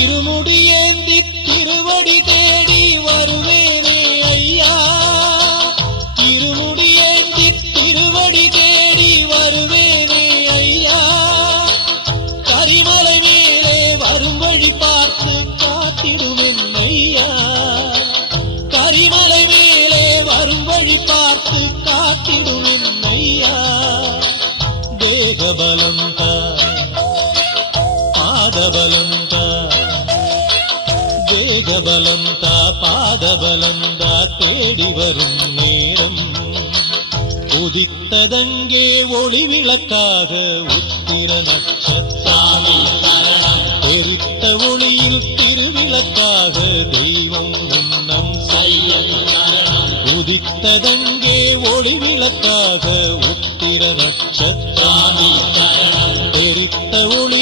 இருமுடியேந்தி திருவடி தேடி வருவேனே ஐயா, இருமுடியேந்தி திருவடி தேடி வருவேனே ஐயா, கரிமலை மேலே வரும் வழி பார்த்து காத்திடுவேன் ஐயா, கரிமலை மேலே வரும் வழி பார்த்து காத்திடுவேன் ஐயா. தேகபலம் தா, பாதபலம் தா, தேகபலம் தா, பாதபலம் தா, தேடி வரும் நேரம் உதித்ததங்கே ஒளி விளக்காக உத்திர நட்சத்திரம், தெரித்த ஒளியில் திருவிளக்காக தெய்வம் உன்னம் செய்ய, உதித்ததங்கே ஒளி விளக்காக உத்திர நட்சத்திரம், தெரித்த ஒளி